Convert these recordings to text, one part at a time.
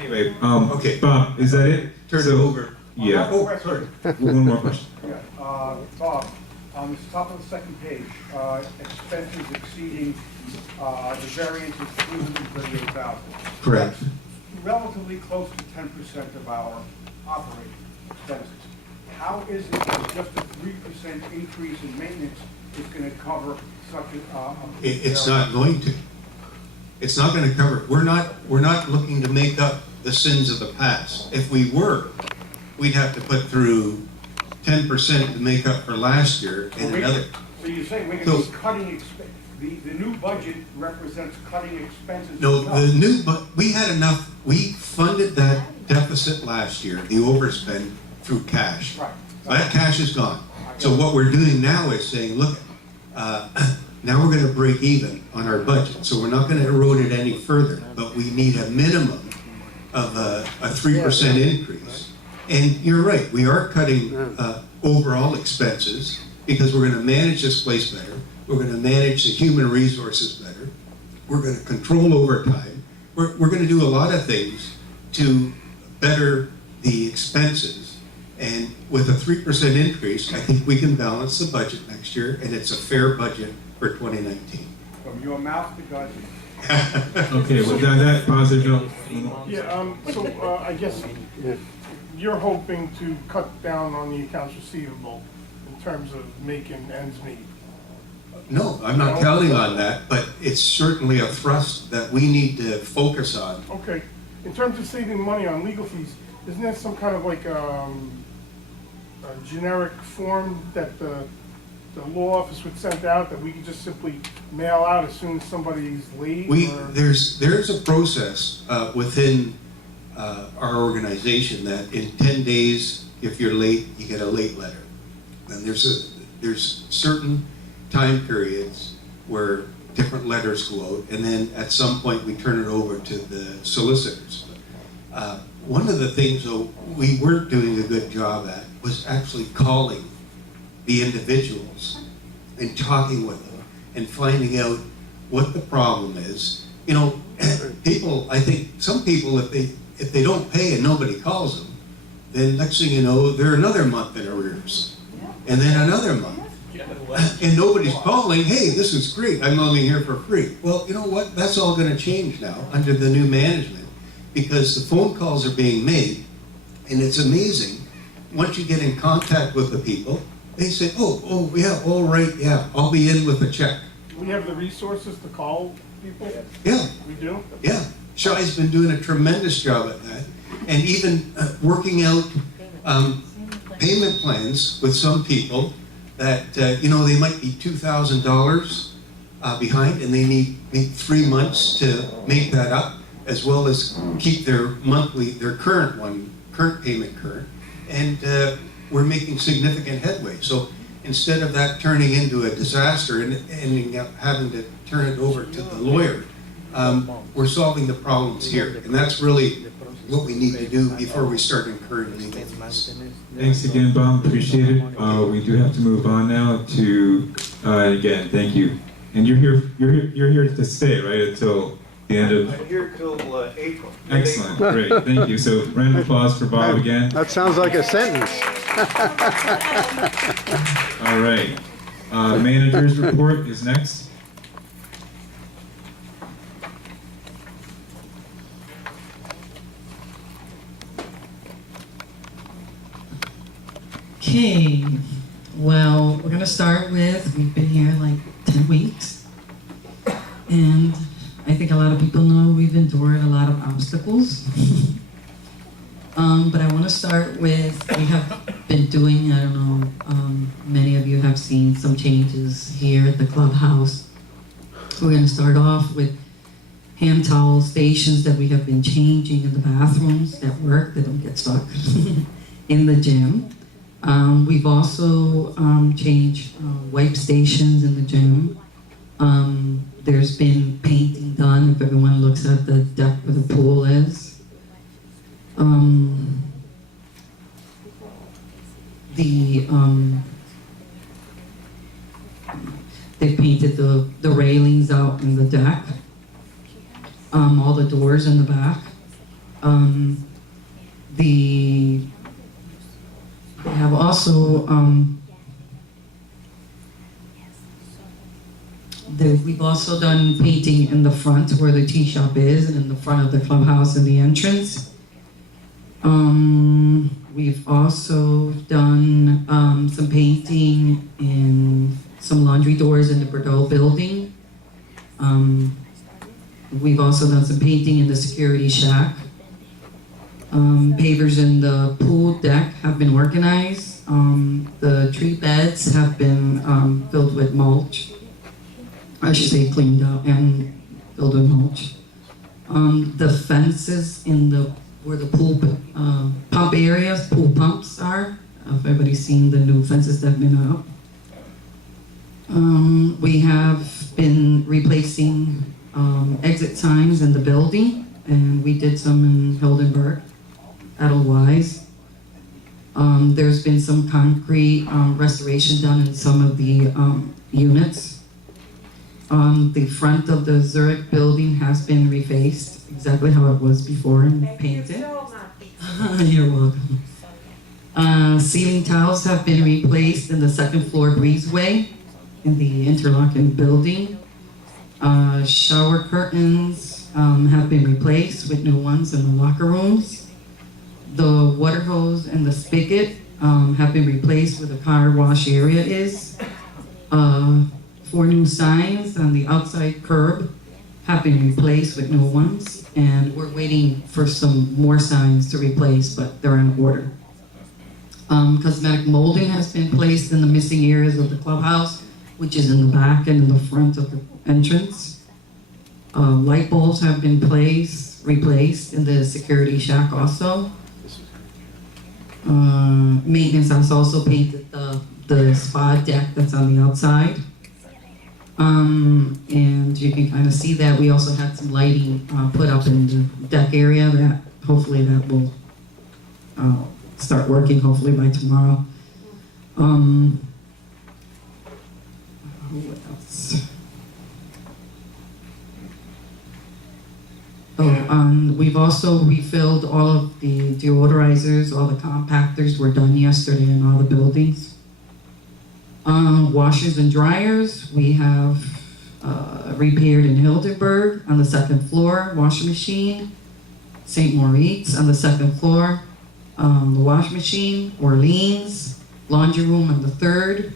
Anyway, Okay. Bob, is that it? Turn it So- over. Yeah. Oh, sorry. One more question. Yeah, Bob, on the top of the second page, expenses exceeding the variance is 338,000. Correct. That's relatively close to 10% of our operating expenses. How is it that just a 3% increase in maintenance is going to cover such a? It's not going to. It's not going to cover it. We're not looking to make up the sins of the past. If we were, we'd have to put through 10% to make up for last year and another. So you're saying we're So- going to be cutting, the new budget represents cutting expenses? No, we had enough, we funded that deficit last year, the overspend, through cash. Right. That cash is gone. So what we're doing now is saying, look, now we're gonna break even on our budget. So we're not gonna erode it any further, but we need a minimum of a 3% increase. And you're right, we are cutting overall expenses because we're gonna manage this place better. We're gonna manage the human resources better. We're gonna control overtime. We're gonna do a lot of things to better the expenses. And with a 3% increase, I think we can balance the budget next year, and it's a fair budget for 2019. From your mouth to God's ears. Okay, well, that positive note. Yeah, so I guess you're hoping to cut down on the accounts receivable in terms of making ends meet. No, I'm not counting on that, but it's certainly a thrust that we need to focus on. Okay, in terms of saving money on legal fees, isn't that some kind of like a generic form that the law office would send out that we could just simply mail out as soon as somebody's late? There's a process within our organization that in 10 days, if you're late, you get a late letter. And there's certain time periods where different letters go out, and then at some point we turn it over to the solicitors. One of the things though we weren't doing a good job at was actually calling the individuals and talking with them and finding out what the problem is. You know, people, I think some people, if they don't pay and nobody calls them, then next thing you know, they're another month in arrears, and then another month. And nobody's calling, hey, this is great, I'm only here for free. Well, you know what, that's all gonna change now under the new management, because the phone calls are being made, and it's amazing. Once you get in contact with the people, they say, oh, yeah, all right, yeah, I'll be in with a check. We have the resources to call people? Yeah, We do? yeah. Shai's been doing a tremendous job at that, and even working out payment plans with some people that, you know, they might be $2,000 behind, and they need maybe 3 months to make that up, as well as keep their current payment current. And we're making significant headway. So instead of that turning into a disaster and ending up having to turn it over to the lawyer, we're solving the problems here. And that's really what we need to do before we start incurring legal fees. Thanks again, Bob, appreciate it. We do have to move on now to, again, thank you. And you're here to stay, right, until the end of? I'm here till April. Excellent, great, thank you. So round of applause for Bob again. That sounds like a sentence. All right, manager's report is next. Okay, well, we're gonna start with, we've been here like 10 weeks. And I think a lot of people know we've endured a lot of obstacles. But I wanna start with, we have been doing, I don't know, many of you have seen some changes here at the clubhouse. We're gonna start off with hand towel stations that we have been changing in the bathrooms at work, that don't get stuck in the gym. We've also changed wipe stations in the gym. There's been painting done, if everyone looks at the deck where the pool is. They painted the railings out in the deck, all the doors in the back. They have also, we've also done painting in the front where the tea shop is and in the front of the clubhouse and the entrance. We've also done some painting in some laundry doors in the Bordeaux building. We've also done some painting in the security shack. Pavers in the pool deck have been organized. The tree beds have been filled with mulch. I should say cleaned out and filled with mulch. The fences in the where the pool pump areas, pool pumps are. If everybody's seen the new fences that have been up. We have been replacing exit signs in the building, and we did some in Hildenberg, Edelweiss. There's been some concrete restoration done in some of the units. The front of the Zurich building has been refaced exactly how it was before and painted. You're welcome. Ceiling tiles have been replaced in the second floor breezeway in the interlocking building. Shower curtains have been replaced with new ones in the locker rooms. The water hose and the spigot have been replaced where the car wash area is. 4 new signs on the outside curb have been replaced with new ones, and we're waiting for some more signs to replace, but they're in order. Cosmetic molding has been placed in the missing areas of the clubhouse, which is in the back and in the front of the entrance. Light bulbs have been replaced in the security shack also. Maintenance has also painted the spa deck that's on the outside. And you can kind of see that we also had some lighting put up in the deck area that hopefully that will start working hopefully by tomorrow. What else? We've also refilled all of the deodorizers, all the compactors were done yesterday in all the buildings. Washers and dryers, we have repaired in Hildenberg on the second floor, washing machine. St. Moritz on the second floor, the wash machine, Orleans, laundry room on the third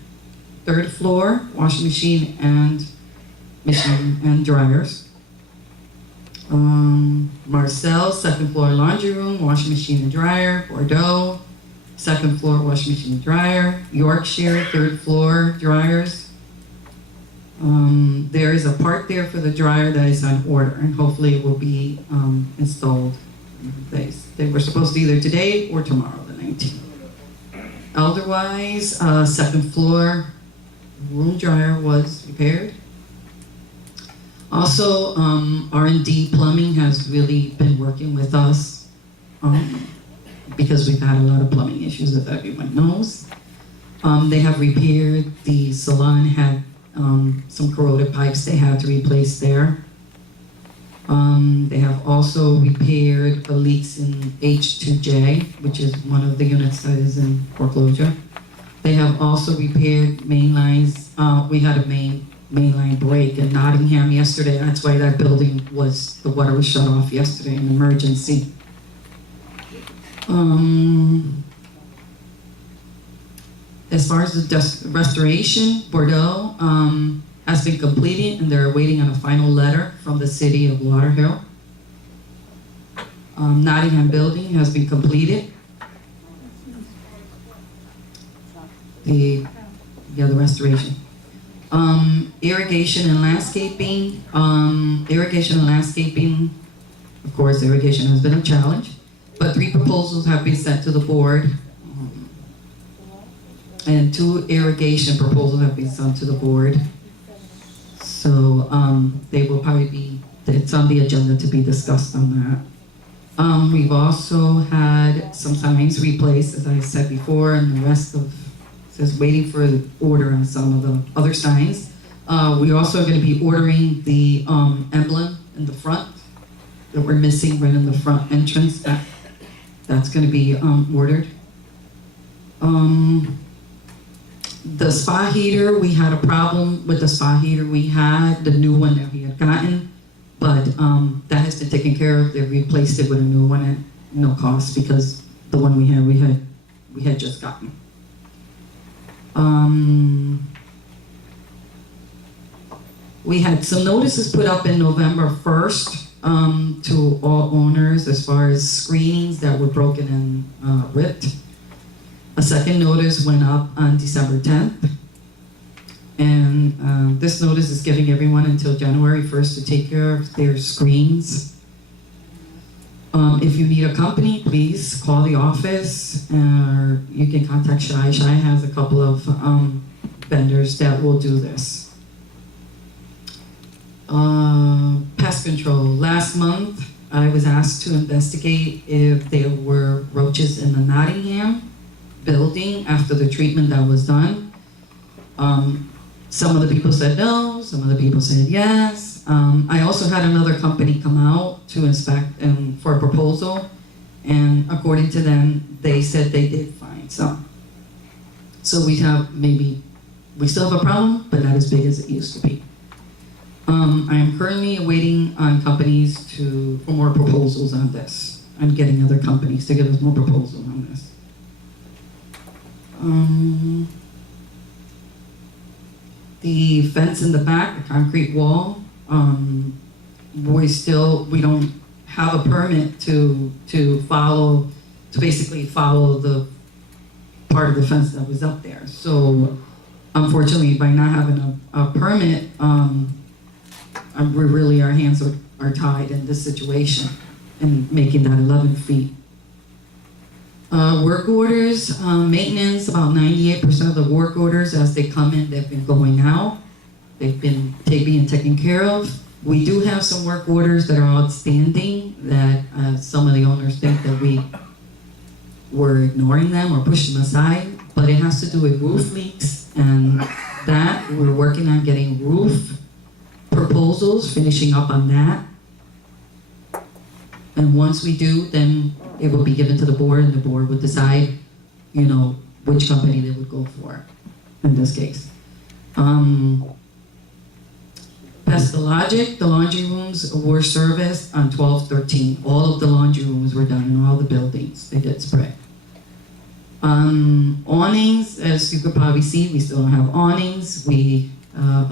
floor, washing machine and dryers. Marcel, second floor, laundry room, washing machine and dryer. Bordeaux, second floor, washing machine and dryer. Yorkshire, third floor, dryers. There is a part there for the dryer that is on order, and hopefully it will be installed. They were supposed to either today or tomorrow, the 19th. Otherwise, second floor room dryer was repaired. Also, R&D Plumbing has really been working with us because we've had a lot of plumbing issues, as everyone knows. They have repaired the salon, had some corroded pipes they had to replace there. They have also repaired the leaks in H2J, which is one of the units that is in foreclosure. They have also repaired main lines. We had a main line break in Nottingham yesterday. That's why that building the water was shut off yesterday, an emergency. As far as the restoration, Bordeaux has been completed, and they're waiting on a final letter from the city of Lauderhill. Nottingham building has been completed. The restoration. Irrigation and landscaping. Of course, irrigation has been a challenge, but 3 proposals have been sent to the board. And 2 irrigation proposals have been sent to the board. So they will probably it's on the agenda to be discussed on that. We've also had some signs replaced, as I said before, and the rest of says waiting for the order on some of the other signs. We also are going to be ordering the emblem in the front that we're missing right in the front entrance. That's gonna be ordered. The spa heater, we had a problem with the spa heater we had, the new one that we had gotten, but that has been taken care of. They replaced it with a new one at no cost because the one we had just gotten. We had some notices put up in November 1st to all owners as far as screens that were broken and ripped. A second notice went up on December 10th. And this notice is giving everyone until January 1st to take care of their screens. If you need a company, please call the office, or you can contact Shai. Shai has a couple of vendors that will do this. Pest control. Last month, I was asked to investigate if there were roaches in the Nottingham building after the treatment that was done. Some of the people said no, some of the people said yes. I also had another company come out to inspect and for a proposal, and according to them, they said they did find some. So we still have a problem, but not as big as it used to be. I am currently awaiting on companies for more proposals on this. I'm getting other companies to give us more proposals on this. The fence in the back, the concrete wall, we don't have a permit to basically follow the part of the fence that was up there. So unfortunately, by not having a permit, our hands are tied in this situation and making that 11 feet. Work orders, maintenance, about 98% of the work orders as they come in, they've been going out. They've been being taken care of. We do have some work orders that are outstanding that some of the owners think that we were ignoring them or pushing them aside, but it has to do with roof leaks, and that we're working on getting roof proposals, finishing up on that. And once we do, then it will be given to the board, and the board would decide, which company they would go for in this case. Pestologic, the laundry rooms were serviced on 12/13. All of the laundry rooms were done in all the buildings. They did spray. Awnings, as you could probably see, we still don't have awnings. A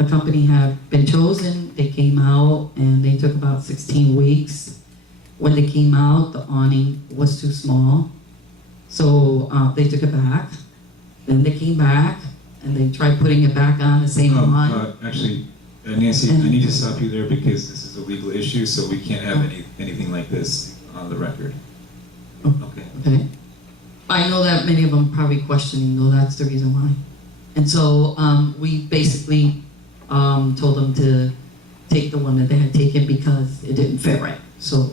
company had been chosen. They came out and they took about 16 weeks. When they came out, the awning was too small. So they took it back. Then they came back and they tried putting it back on the same one. Actually, Nancy, I need to stop you there because this is a legal issue, so we can't have anything like this on the record. Okay. Okay. I know that many of them probably questioning, though, that's the reason why. And so we basically told them to take the one that they had taken because it didn't fit right. So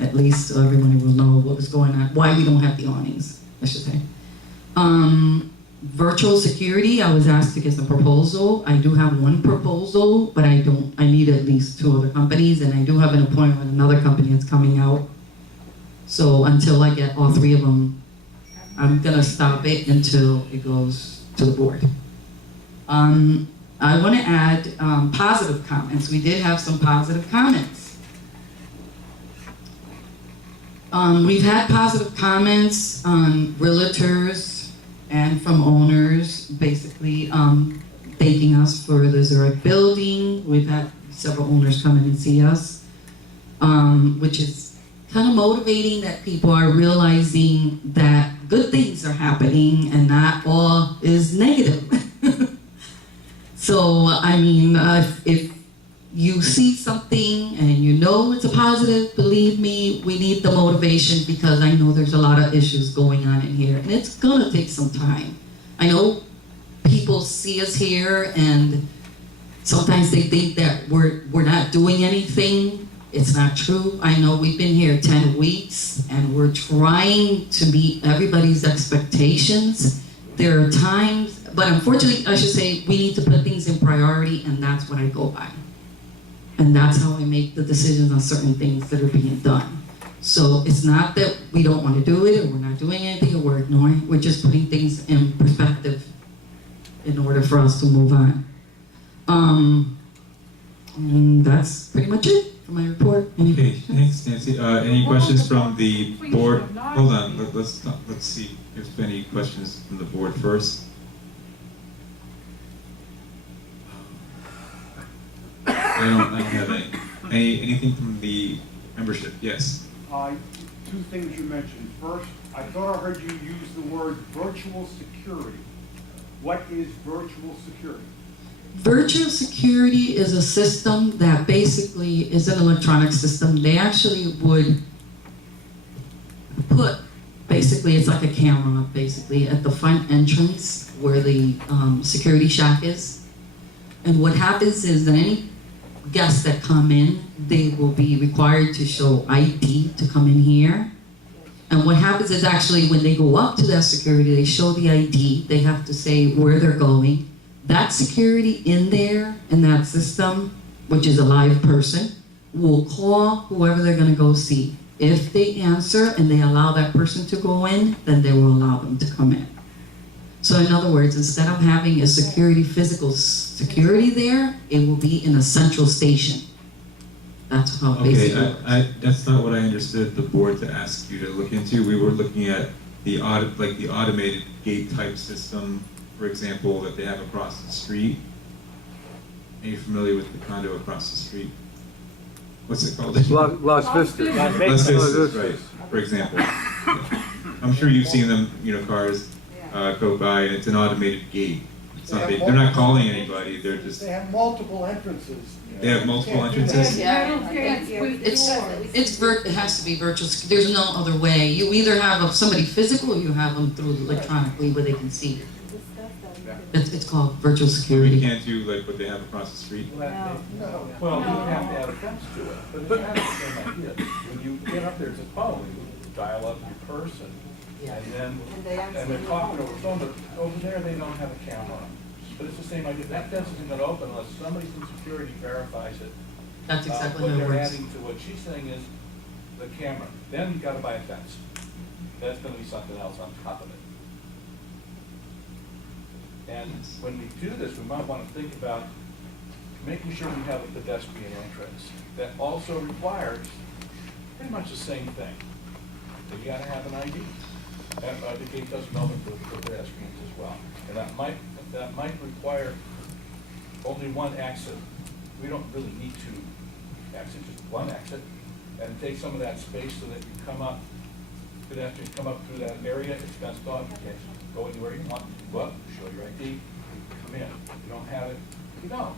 at least everyone will know what was going on, why we don't have the awnings, I should say. Virtual security, I was asked to get a proposal. I do have one proposal, but I need at least 2 other companies, and I do have an appointment with another company that's coming out. So until I get all 3 of them, I'm gonna stop it until it goes to the board. I wanna add positive comments. We did have some positive comments. We've had positive comments on realtors and from owners, basically thanking us for the Zurich building. We've had several owners come in and see us, which is kind of motivating that people are realizing that good things are happening and not all is negative. So, I mean, if you see something and you know it's a positive, believe me, we need the motivation because I know there's a lot of issues going on in here and it's gonna take some time. I know people see us here and sometimes they think that we're not doing anything. It's not true. I know we've been here 10 weeks and we're trying to meet everybody's expectations. There are times, but unfortunately, I should say, we need to put things in priority and that's what I go by. And that's how I make the decisions on certain things that are being done. So it's not that we don't want to do it, or we're not doing anything, or we're ignoring, we're just putting things in perspective in order for us to move on. And that's pretty much it for my report. Any Okay, questions? thanks, Nancy. Any questions from the board? Hold on, let's see if there's any questions from the board first. I don't have anything from the membership, yes. Two things you mentioned. First, I thought I heard you use the word virtual security. What is virtual security? Virtual security is a system that basically is an electronic system. They actually would put, basically it's like a camera, basically, at the front entrance where the security shack is. And what happens is that any guests that come in, they will be required to show ID to come in here. And what happens is actually when they go up to that security, they show the ID, they have to say where they're going. That security in there, in that system, which is a live person, will call whoever they're gonna go see. If they answer and they allow that person to go in, then they will allow them to come in. So in other words, instead of having a security, physical security there, it will be in a central station. That's how Okay, basically. that's not what I understood the board to ask you to look into. We were looking at the automated gate type system, for example, that they have across the street. Are you familiar with the condo across the street? What's it called? Las Vistas. Las Vistas, right, for example. I'm sure you've seen them, cars go by, and it's an automated gate. It's not, they're not calling anybody, they're just, They have multiple entrances. they have multiple entrances? It has to be virtual. There's no other way. You either have somebody physical or you have them through electronically where they can see. It's called virtual We security. can't do like what they have across the street? No. Well, you have to add a fence to it, but it's kind of the same idea. When you get up there, it's a phone, you dial up your person, and then, and they're talking over the phone, but over there, they don't have a camera. But it's the same idea, that fence isn't gonna open unless somebody from security verifies it. That's exactly What how it they're works. adding to what she's saying is the camera, then you gotta buy a fence. That's gonna be something else on top of it. And when we do this, we might wanna think about making sure we have a pedestrian entrance. That also requires pretty much the same thing. That you gotta have an ID. The gate doesn't open for pedestrians as well. And that might require only one exit. We don't really need two exits, just one exit. And take some of that space so that you come up, pedestrians come up through that area, it's fenced off, you can go anywhere you want, go up, show your ID, come in. If you don't have it, you don't.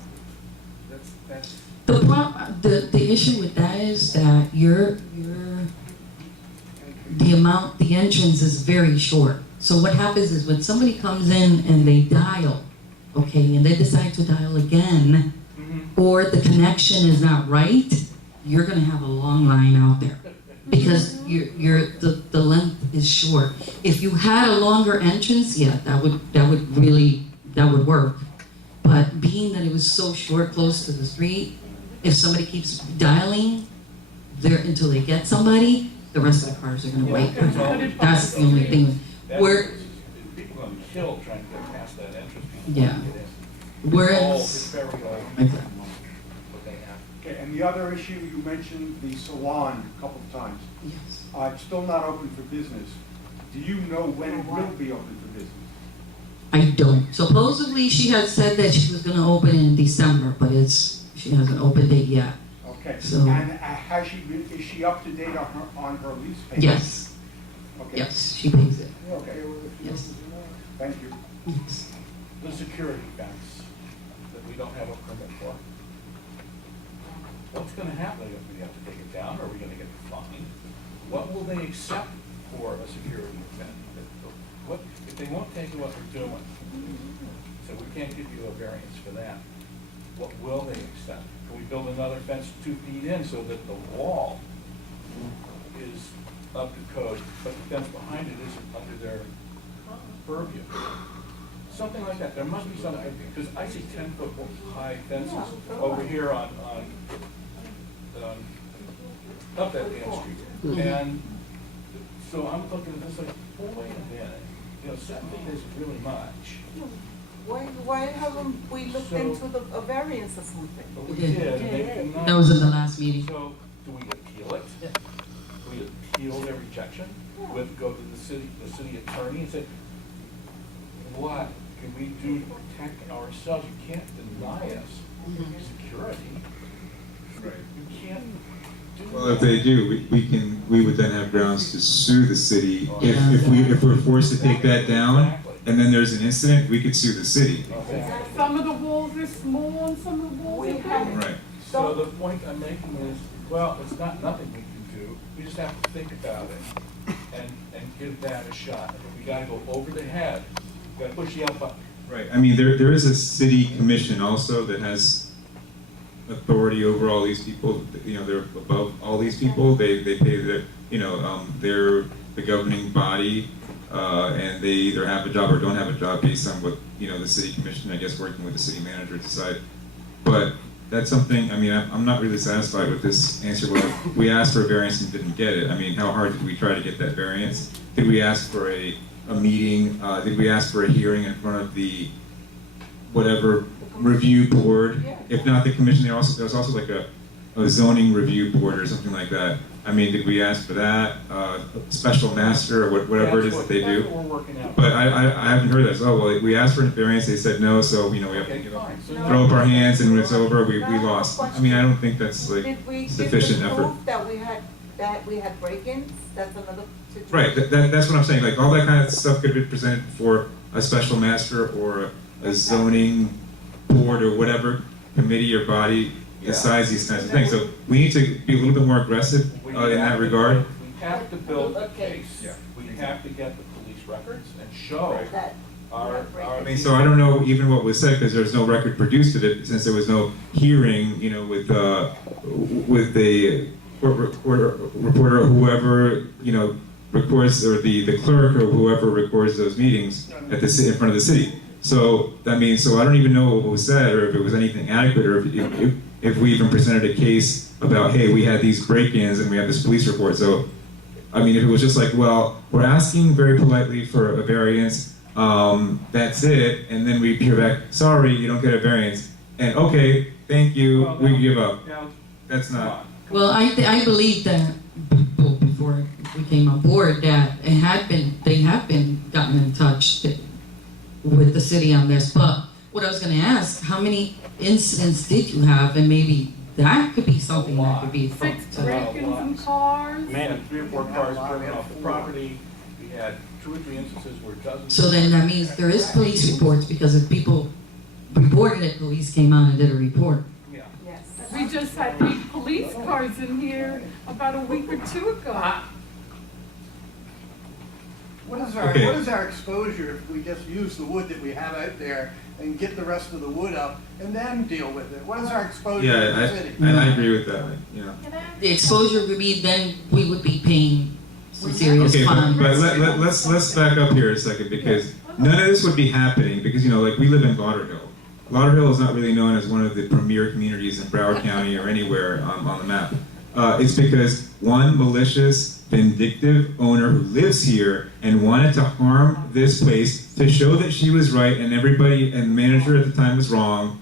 That's. The issue with that is that the entrance is very short. So what happens is when somebody comes in and they dial, okay, and they decide to dial again, or the connection is not right, you're gonna have a long line out there. Because the length is short. If you had a longer entrance, yeah, that would work. But being that it was so short, close to the street, if somebody keeps dialing there until they get somebody, the rest of the cars are gonna wait. That's the only thing. Where, People are gonna be killed trying to get past that entrance. Yeah. It's whereas, very old, exactly. what they have. Okay, and the other issue, you mentioned the salon a couple of times. Yes. It's still not open for business. Do you know when it will be open for business? I don't. Supposedly, she had said that she was gonna open in December, but she hasn't opened it yet. Okay, So- and is she up to date on her lease payment? Yes, Okay. yes, she pays it. Okay, Yes. thank you. Yes. The security fence that we don't have a permit for. What's gonna happen if we have to take it down? Are we gonna get fined? What will they accept for a security fence? What, if they won't take what we're doing, so we can't give you a variance for that, what will they accept? Can we build another fence 2 feet in so that the wall is up to code, but the fence behind it isn't under their purview? Something like that, there must be something, because I see 10-foot high fences over here on, up that Main Street. And so I'm looking at this like, oh, wait a minute, 7 feet isn't really much. Why haven't we looked So- into a variance or something? But we Yeah. did, and they denied That was in the us. last meeting. So, do we appeal it? Do we appeal their rejection? With, go to the city attorney and say, what can we do to protect ourselves? You can't deny us security. Right. You can't do that. Well, if they do, we would then have grounds to sue the city. If we're forced to take that down, and then there's an incident, we could sue the city. Okay. Some of the walls are small and some of the walls We are have- big. Right. So the point I'm making is, well, it's not nothing we can do, we just have to think about it and give that a shot. We gotta go over the head, we gotta push the up button. Right, I mean, there is a city commission also that has authority over all these people, they're above all these people, they pay their, they're the governing body, and they either have a job or don't have a job based on what, the city commission, I guess, working with the city manager decide. But that's something, I mean, I'm not really satisfied with this answer. Well, we asked for a variance and didn't get it. I mean, how hard did we try to get that variance? Did we ask for a meeting? Did we ask for a hearing in front of the whatever review board? If not the commission, there's also like a zoning review board or something like that. I mean, did we ask for that? Special master or whatever it is that they That's do? what we're working out. But I haven't heard that. Oh, well, we asked for a variance, they said no, so, we have to Okay, give up. fine. So Throw up our hands and when it's over, we lost. I mean, I don't think that's like Did we give sufficient the effort. proof that we had break-ins? That's another situation. Right, that's what I'm saying, like, all that kind of stuff could be presented before a special master or a zoning board or whatever committee or body decides these kinds of things. So we need to be a little bit more aggressive in that regard. We have to build a Okay. case. Yeah. We have to get the police records and show That our. I mean, so I don't know even what was said, because there's no record produced of it, since there was no hearing, with the court reporter or whoever, records, or the clerk or whoever records those meetings at in front of the city. So, I mean, so I don't even know what was said, or if it was anything adequate, or if we even presented a case about, hey, we had these break-ins and we have this police report. So, I mean, if it was just like, well, we're asking very politely for a variance, that's it, and then we hear back, sorry, you don't get a variance, and okay, thank you, we give up. Now, That's come not. on. Well, I believe that before we came on board, that they have been gotten in touch with the city on this. But what I was going to ask, how many incidents did you have, and maybe that could be something that could be 6 to break-ins in cars. We had 3 or 4 cars driven off the property, we had 2 or 3 instances where dozens. So then that means there is police reports, because if people reported it, police came out and did a report. Yeah. Yes. We just had 8 police cars in here about a week or 2 ago. What is Okay. our exposure if we just use the wood that we have out there and get the rest of the wood up and then deal with it? What is our exposure to the city? I agree with that, The exposure would be, then we would be paying some serious Okay, fines. but let's back up here a second, because none of this would be happening, because, like, we live in Lauderhill. Lauderhill is not really known as one of the premier communities in Broward County or anywhere on the map. It's because one malicious, vindictive owner who lives here and wanted to harm this place to show that she was right and everybody and the manager at the time was wrong,